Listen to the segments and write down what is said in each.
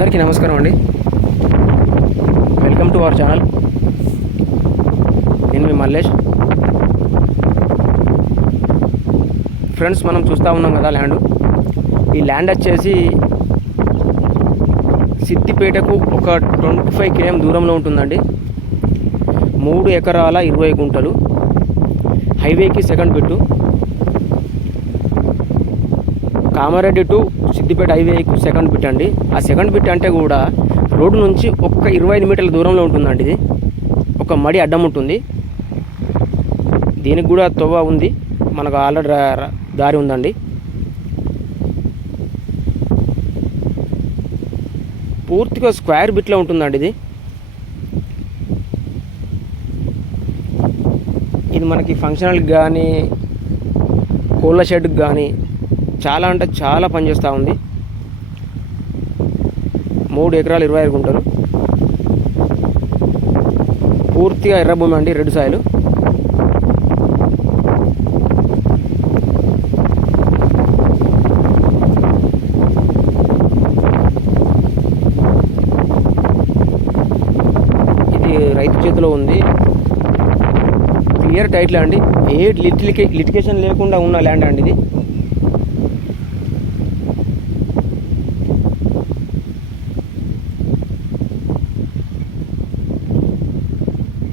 అందరికీ నమస్కారం అండి. Welcome to our channel. నేను మీ మల్లేష్. ఫ్రెండ్స్, మనం చూస్తూ ఉన్నాం కదా ల్యాండ్. ఈ ల్యాండ్ వచ్చేసి సిద్దిపేటకు ఒక 25 km దూరంలో ఉంటుందండి. 3 ఎకరాల 20 గుంటలు, హైవేకి second bit. Kamareddy to Siddipet హైవేకు సెకండ్ బిట్ అండి. ఆ సెకండ్ బిట్ అంటే కూడా రోడ్డు నుంచి ఒక్క 25 మీటర్ల దూరంలో ఉంటుందండి. ఇది ఒక మడి అడ్డం ఉంటుంది. దీనికి కూడా తొవ్వ ఉంది, మనకు ఆల్రెడీ దారి ఉందండి. పూర్తిగా స్క్వేర్ బిట్లో ఉంటుందండి ఇది. ఇది మనకి ఫంక్షనల్కి కానీ కోళ్ళ షెడ్కి కానీ చాలా అంటే చాలా పనిచేస్తూ ఉంది. 3 ఎకరాలు 25 గుంటలు, పూర్తిగా ఎర్ర భూమి అండి, రెడ్ సాయిల్. ఇది రైతు చేతిలో ఉంది. క్లియర్ టైటిల్ అండి. ఏ లిటికేషన్ లేకుండా ఉన్న ల్యాండ్ అండి ఇది.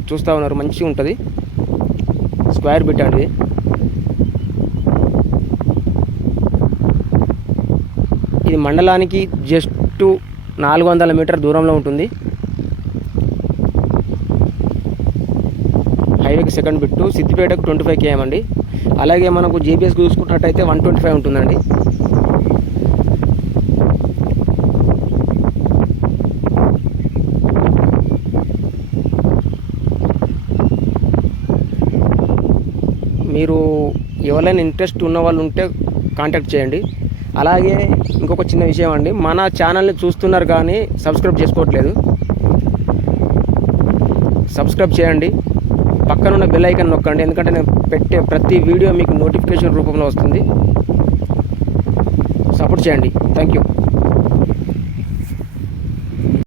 చూస్తూ ఉన్నారు, మంచిగా ఉంటుంది. స్క్వేర్ బిట్ అండి. ఇది మండలానికి జస్ట్ 400 మీటర్ దూరంలో ఉంటుంది. హైవేకి సెకండ్ బిట్టు, సిద్దిపేటకు 25 km అండి. అలాగే మనకు జీపీఎస్ చూసుకున్నట్టయితే 125 ఉంటుందండి. మీరు ఎవరైనా ఇంట్రెస్ట్ ఉన్న వాళ్ళు ఉంటే కాంటాక్ట్ చేయండి. అలాగే ఇంకొక చిన్న విషయం అండి, మన ఛానల్ని చూస్తున్నారు కానీ సబ్స్క్రైబ్ చేసుకోవట్లేదు. సబ్స్క్రైబ్ చేయండి, పక్కనున్న బెల్ ఐకాన్ నొక్కండి. ఎందుకంటే నేను పెట్టే ప్రతి వీడియో మీకు నోటిఫికేషన్ రూపంలో వస్తుంది. సపోర్ట్ చేయండి. Thank you.